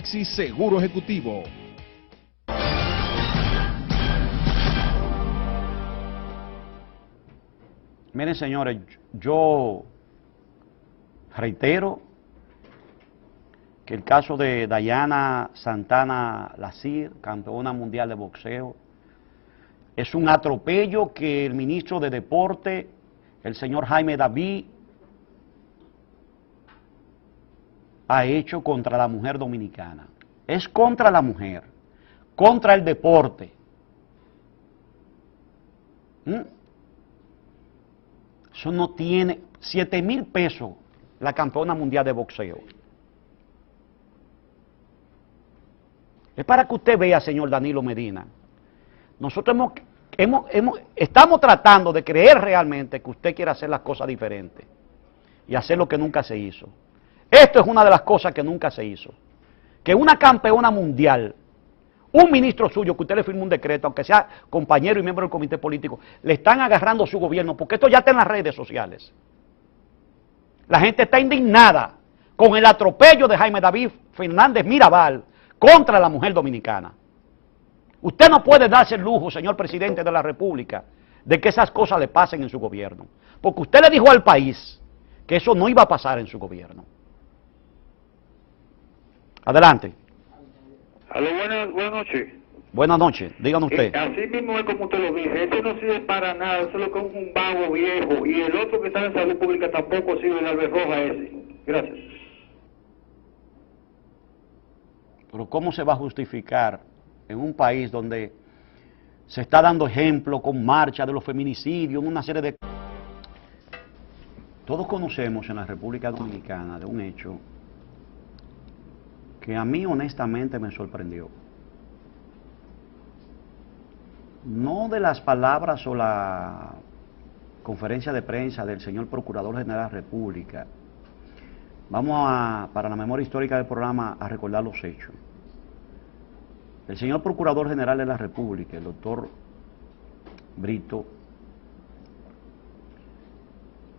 Taxi Seguro Ejecutivo. Miren, señores, yo reitero que el caso de Dayana Santana Lacir, campeona mundial de boxeo, es un atropello que el ministro de Deporte, el señor Jaime David, ha hecho contra la mujer dominicana. Es contra la mujer, contra el deporte. Eso no tiene 7,000 pesos la campeona mundial de boxeo. Es para que usted vea, señor Danilo Medina. Nosotros estamos tratando de creer realmente que usted quiere hacer las cosas diferentes y hacer lo que nunca se hizo. Esto es una de las cosas que nunca se hizo. Que una campeona mundial, un ministro suyo, que usted le firme un decreto, aunque sea compañero y miembro del comité político, le están agarrando su gobierno, porque esto ya está en las redes sociales. La gente está indignada con el atropello de Jaime David Fernández Mirabal contra la mujer dominicana. Usted no puede darse el lujo, señor presidente de la República, de que esas cosas le pasen en su gobierno. Porque usted le dijo al país que eso no iba a pasar en su gobierno. Adelante. Aló, buenas noches. Buenas noches, dígame usted. Así mismo es como usted lo dice, eso no sirve para nada, eso es lo que es un vago viejo, y el otro que está en salud pública tampoco sirve, el alberroja ese. Gracias. Pero ¿cómo se va a justificar en un país donde se está dando ejemplo con marcha de los feminicidios, una serie de... Todos conocemos en la República Dominicana de un hecho que a mí honestamente me sorprendió. No de las palabras o la conferencia de prensa del señor Procurador General de la República. Vamos para la memoria histórica del programa, a recordar los hechos. El señor Procurador General de la República, el doctor Brito,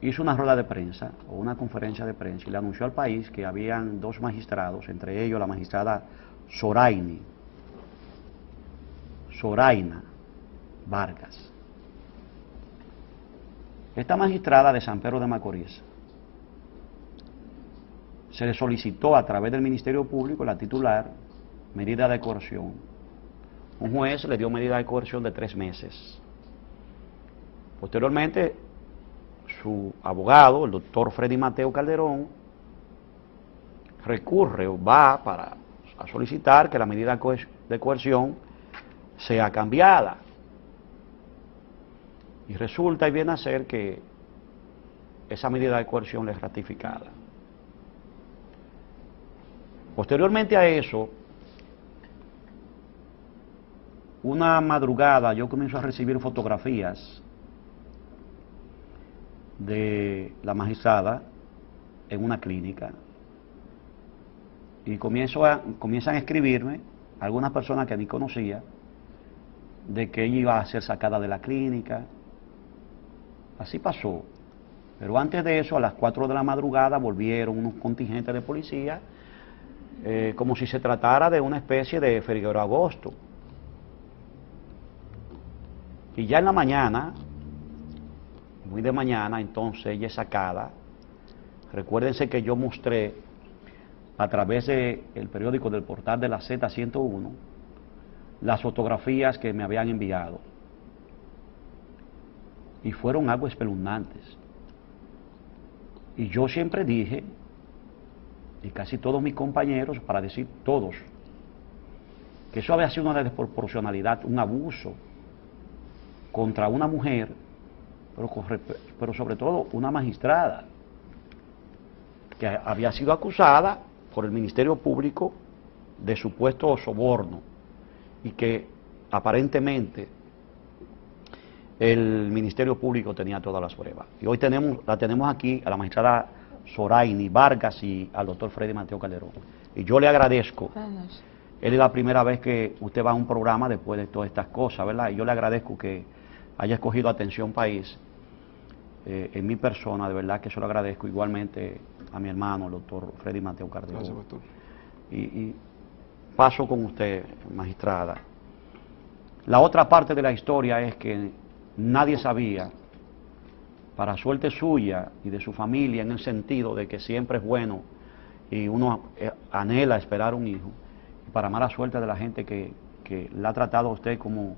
hizo una rueda de prensa o una conferencia de prensa y le anunció al país que habían 2 magistrados, entre ellos la magistrada Zoraina Vargas. Esta magistrada de San Pedro de Macorís se le solicitó a través del Ministerio Público, la titular, medida de coerción. Un juez le dio medida de coerción de 3 meses. Posteriormente, su abogado, el doctor Freddy Mateo Calderón, recurre o va a solicitar que la medida de coerción sea cambiada. Y resulta y viene a ser que esa medida de coerción le es ratificada. Posteriormente a eso, una madrugada yo comienzo a recibir fotografías de la magistrada en una clínica y comienzan a escribirme algunas personas que ni conocía de que ella iba a ser sacada de la clínica. Así pasó, pero antes de eso, a las 4 de la madrugada volvieron unos contingentes de policía, como si se tratara de una especie de Figueroa Agosto. Y ya en la mañana, muy de mañana, entonces ella es sacada. Recuérdense que yo mostré a través del periódico del portal de la Z101 las fotografías que me habían enviado. Y fueron algo espeluznantes. Y yo siempre dije, y casi todos mis compañeros, para decir todos, que eso había sido una desproporcionalidad, un abuso contra una mujer, pero sobre todo una magistrada, que había sido acusada por el Ministerio Público de supuesto soborno, y que aparentemente el Ministerio Público tenía todas las pruebas. Y hoy la tenemos aquí a la magistrada Zoraina Vargas y al doctor Freddy Mateo Calderón. Y yo le agradezco. Es la primera vez que usted va a un programa después de todas estas cosas, ¿verdad? Y yo le agradezco que haya escogido Atención País en mi persona, de verdad que eso lo agradezco. Igualmente a mi hermano, el doctor Freddy Mateo Calderón. Gracias, doctor. paso con usted, magistrada. La otra parte de la historia es que nadie sabía, para suerte suya y de su familia, en el sentido de que siempre es bueno y uno anhela esperar un hijo, y para mala suerte de la gente que la ha tratado a usted como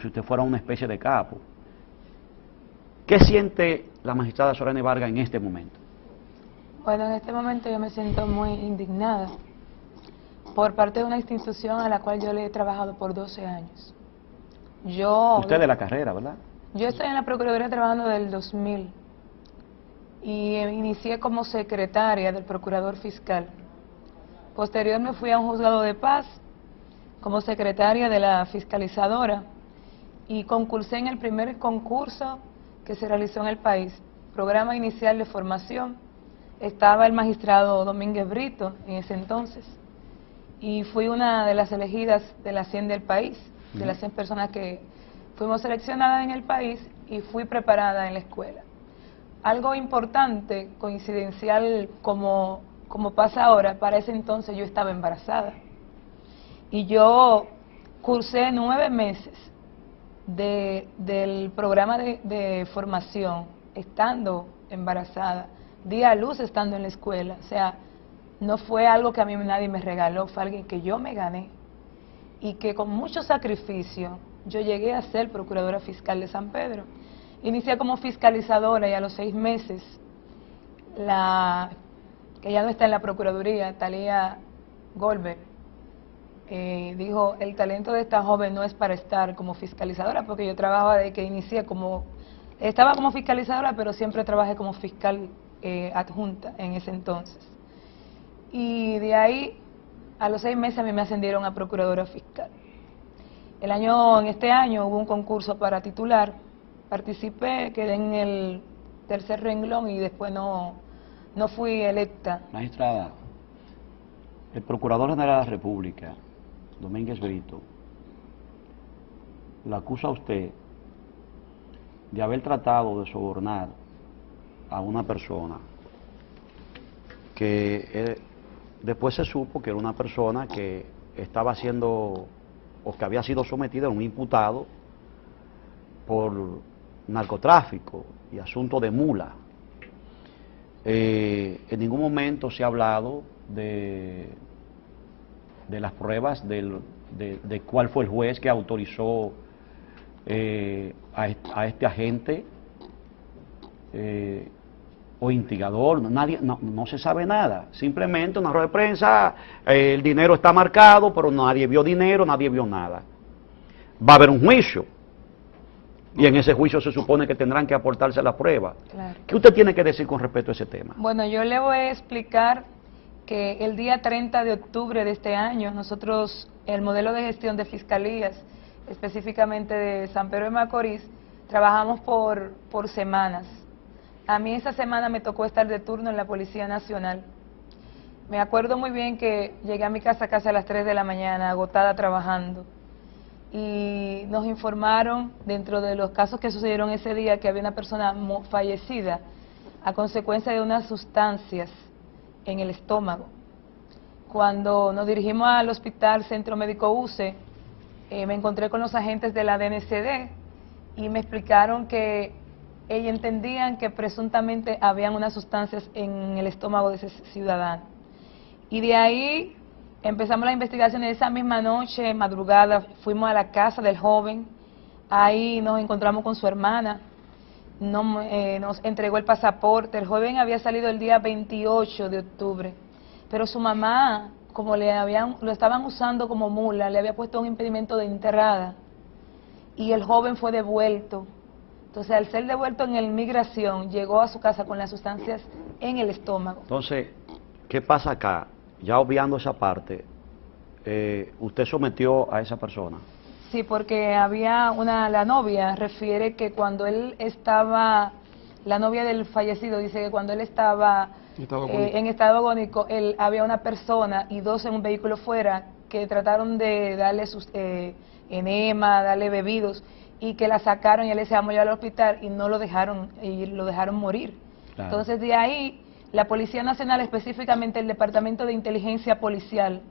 si usted fuera una especie de capo. ¿Qué siente la magistrada Zoraida Vargas en este momento? Bueno, en este momento yo me siento muy indignada por parte de una institución a la cual yo le he trabajado por 12 años. Usted de la carrera, ¿verdad? Yo estoy en la Procuraduría trabajando del 2000 y inicié como secretaria del Procurador Fiscal. Posterior me fui a un juzgado de paz como secretaria de la fiscalizadora y concursé en el primer concurso que se realizó en el país, programa inicial de formación. Estaba el magistrado Domínguez Brito en ese entonces y fui una de las elegidas de las 100 del país, de las 100 personas que fuimos seleccionadas en el país y fui preparada en la escuela. Algo importante, coincidencial como pasa ahora, para ese entonces yo estaba embarazada y yo cursé 9 meses del programa de formación estando embarazada, di a luz estando en la escuela. O sea, no fue algo que a mí nadie me regaló, fue algo que yo me gané y que con mucho sacrificio yo llegué a ser procuradora fiscal de San Pedro. Inicié como fiscalizadora y a los 6 meses, que ya no está en la Procuraduría, Talía Goldberg, dijo, el talento de esta joven no es para estar como fiscalizadora, porque yo trabajaba desde que inicié estaba como fiscalizadora, pero siempre trabajé como fiscal adjunta en ese entonces. Y de ahí, a los 6 meses a mí me ascendieron a procuradora fiscal. En este año hubo un concurso para titular, participé, quedé en el tercer renglón y después no fui electa. Magistrada, el Procurador General de la República, Domínguez Brito, la acusa a usted de haber tratado de sobornar a una persona que después se supo que era una persona que estaba siendo o que había sido sometida a un imputado por narcotráfico y asunto de mula. En ningún momento se ha hablado de las pruebas de cuál fue el juez que autorizó a este agente o instigador. No se sabe nada, simplemente una rueda de prensa, el dinero está marcado, pero nadie vio dinero, nadie vio nada. Va a haber un juicio y en ese juicio se supone que tendrán que aportarse las pruebas. Claro. ¿Qué usted tiene que decir con respecto a ese tema? Bueno, yo le voy a explicar que el día 30 de octubre de este año, nosotros, el modelo de gestión de fiscalías, específicamente de San Pedro de Macorís, trabajamos por semanas. A mí esa semana me tocó estar de turno en la Policía Nacional. Me acuerdo muy bien que llegué a mi casa casi a las 3 de la mañana, agotada trabajando. Y nos informaron, dentro de los casos que sucedieron ese día, que había una persona fallecida a consecuencia de unas sustancias en el estómago. Cuando nos dirigimos al Hospital Centro Médico UCE, me encontré con los agentes de la DNCD y me explicaron que ellos entendían que presuntamente habían unas sustancias en el estómago de ese ciudadano. Y de ahí empezamos la investigación. Esa misma noche, madrugada, fuimos a la casa del joven, ahí nos encontramos con su hermana, nos entregó el pasaporte. El joven había salido el día 28 de octubre, pero su mamá, como lo estaban usando como mula, le había puesto un impedimento de entrada y el joven fue devuelto. Entonces, al ser devuelto en el migración, llegó a su casa con las sustancias en el estómago. Entonces, ¿qué pasa acá? Ya obviando esa parte, ¿usted sometió a esa persona? Sí, porque había la novia refiere que cuando él estaba, la novia del fallecido dice que cuando él estaba en estado agónico, había una persona y 2 en un vehículo fuera que trataron de darle sus enema, darle bebidos, y que la sacaron y él se llamó al hospital y no lo dejaron ir, lo dejaron morir. Claro. Entonces de ahí la Policía Nacional, específicamente el Departamento de Inteligencia Policial,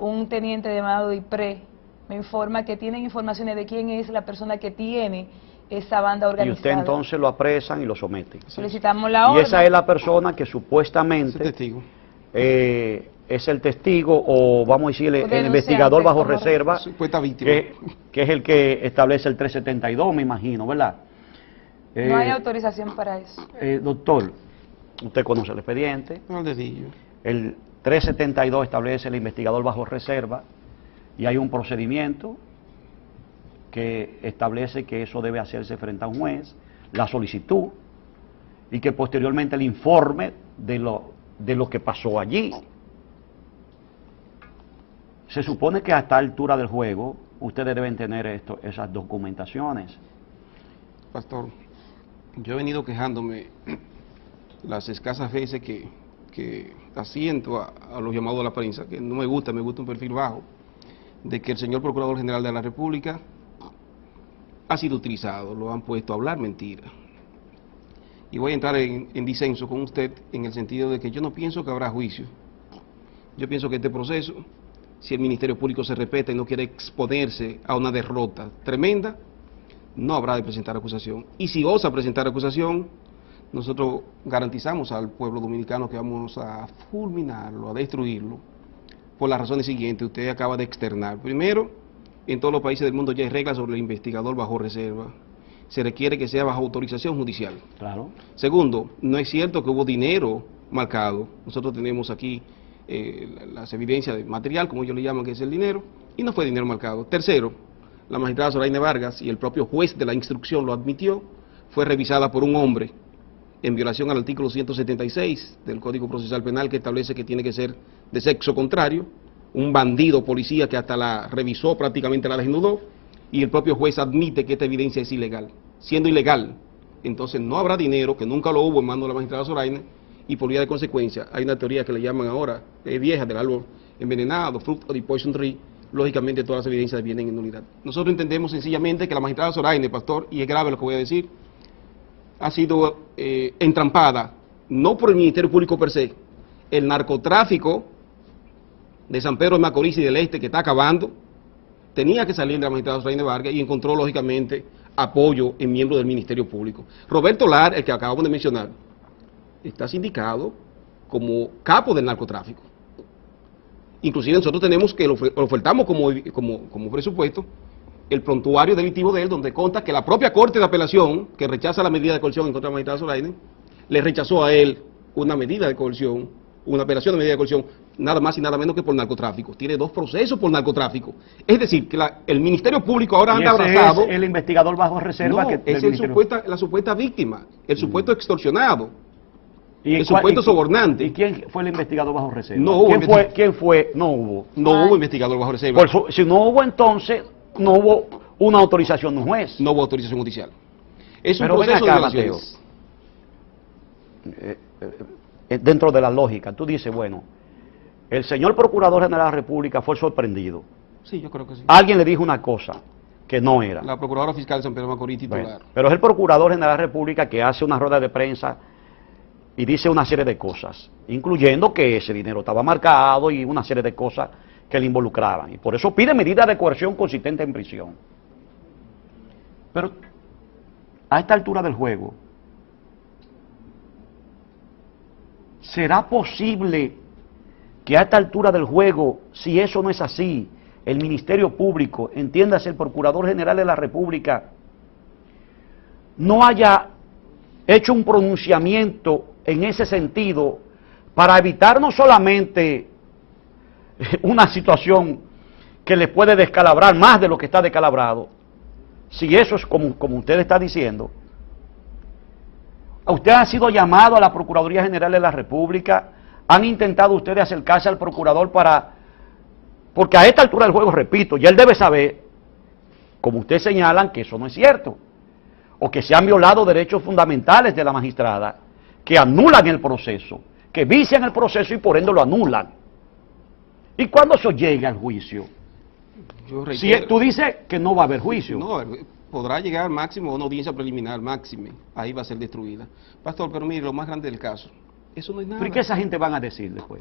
un teniente llamado IPRE me informa que tienen informaciones de quién es la persona que tiene esa banda Y organizada. usted entonces lo apresan y lo someten. Solicitamos la Y orden. esa es la persona que supuestamente Ese testigo. es el testigo, o vamos a decir, el denunciante, investigador bajo como reserva, Supuesta víctima. que es el que establece el 372, me imagino, ¿verdad? No hay autorización para eso. Doctor, usted conoce el expediente. No, el dedillo. El 372 establece el investigador bajo reserva y hay un procedimiento que establece que eso debe hacerse frente a un juez, la solicitud, y que posteriormente el informe de lo que pasó allí. Se supone que a esta altura del juego ustedes deben tener esas documentaciones. Pastor, yo he venido quejándome las escasas veces que asiento a los llamados a la prensa, que no me gusta un perfil bajo, de que el señor Procurador General de la República ha sido utilizado, lo han puesto a hablar mentira. Y voy a entrar en disenso con usted en el sentido de que yo no pienso que habrá juicio. Yo pienso que este proceso, si el Ministerio Público se respeta y no quiere exponerse a una derrota tremenda, no habrá de presentar acusación. Y si osa presentar acusación, nosotros garantizamos al pueblo dominicano que vamos a fulminarlo, a destruirlo, por las razones siguientes, usted acaba de externar. Primero, en todos los países del mundo ya hay reglas sobre el investigador bajo reserva. Se requiere que sea bajo autorización judicial. Claro. Segundo, no es cierto que hubo dinero marcado. Nosotros tenemos aquí las evidencias de material, como ellos le llaman, que es el dinero, y no fue dinero marcado. Tercero, la magistrada Zoraida Vargas y el propio juez de la instrucción lo admitió, fue revisada por un hombre en violación al artículo 176 del Código Procesal Penal, que establece que tiene que ser de sexo contrario, un bandido policía que hasta la revisó, prácticamente la desnudó, y el propio juez admite que esta evidencia es ilegal. Siendo ilegal, entonces no habrá dinero, que nunca lo hubo en manos de la magistrada Zoraida, y por vía de consecuencia, hay una teoría que le llaman ahora, vieja, del árbol envenenado, fruit of the poison tree, lógicamente todas las evidencias vienen en nulidad. Nosotros entendemos sencillamente que la magistrada Zoraida, pastor, y es grave lo que voy a decir, ha sido entrampada, no por el Ministerio Público per se, el narcotráfico de San Pedro de Macorís y del Este, que está acabando, tenía que salir de la magistrada Zoraida Vargas y encontró, lógicamente, apoyo en miembros del Ministerio Público. Roberto Lar, el que acabamos de mencionar, está sindicado como capo del narcotráfico. Inclusive nosotros tenemos que lo ofertamos como presupuesto, el prontuario delictivo de él, donde consta que la propia Corte de Apelación, que rechaza la medida de coerción en contra de la magistrada Zoraida, le rechazó a él una medida de coerción, una apelación de medida de coerción, nada más y nada menos que por narcotráfico. Tiene 2 procesos por narcotráfico. Es decir, que el Ministerio Público ahora anda abrazado. Es el investigador bajo reserva. No, que es la supuesta víctima, el supuesto extorsionado, ¿Y el supuesto sobornante. ¿Y quién fue el investigador bajo reserva? No hubo ¿Quién fue? No hubo. No hubo investigador bajo reserva. Si no hubo, entonces no hubo una autorización de un juez. No hubo autorización judicial. Es un Pero ven proceso acá, de Mateo. violaciones. Dentro de la lógica, tú dices, bueno, el señor Procurador General de la República fue sorprendido. Sí, yo creo que sí. Alguien le dijo una cosa que no era. La Procuradora Fiscal de San Pedro de Macorís titular. Bueno, pero es el Procurador General de la República que hace una rueda de prensa y dice una serie de cosas, incluyendo que ese dinero estaba marcado y una serie de cosas que le involucraban. Y por eso pide medidas de coerción consistente en prisión. Pero a esta altura del juego, ¿será posible que a esta altura del juego, si eso no es así, el Ministerio Público, entiéndase el Procurador General de la República, no haya hecho un pronunciamiento en ese sentido para evitar no solamente una situación que les puede descalabrar más de lo que está descalabrado, si eso es como usted está diciendo? Usted ha sido llamado a la Procuraduría General de la República, han intentado ustedes acercarse al procurador porque a esta altura del juego, repito, ya él debe saber, como ustedes señalan, que eso no es cierto, o que se han violado derechos fundamentales de la magistrada, que anulan el proceso, que vician el proceso y por ende lo anulan. ¿Y cuándo eso llega al juicio? Si tú dices que no va a haber juicio. No, podrá llegar máximo a una audiencia preliminar, máxime, ahí va a ser destruida. Pastor, pero mire, lo más grande del caso, eso no es nada. ¿Pero y qué esa gente van a decir después?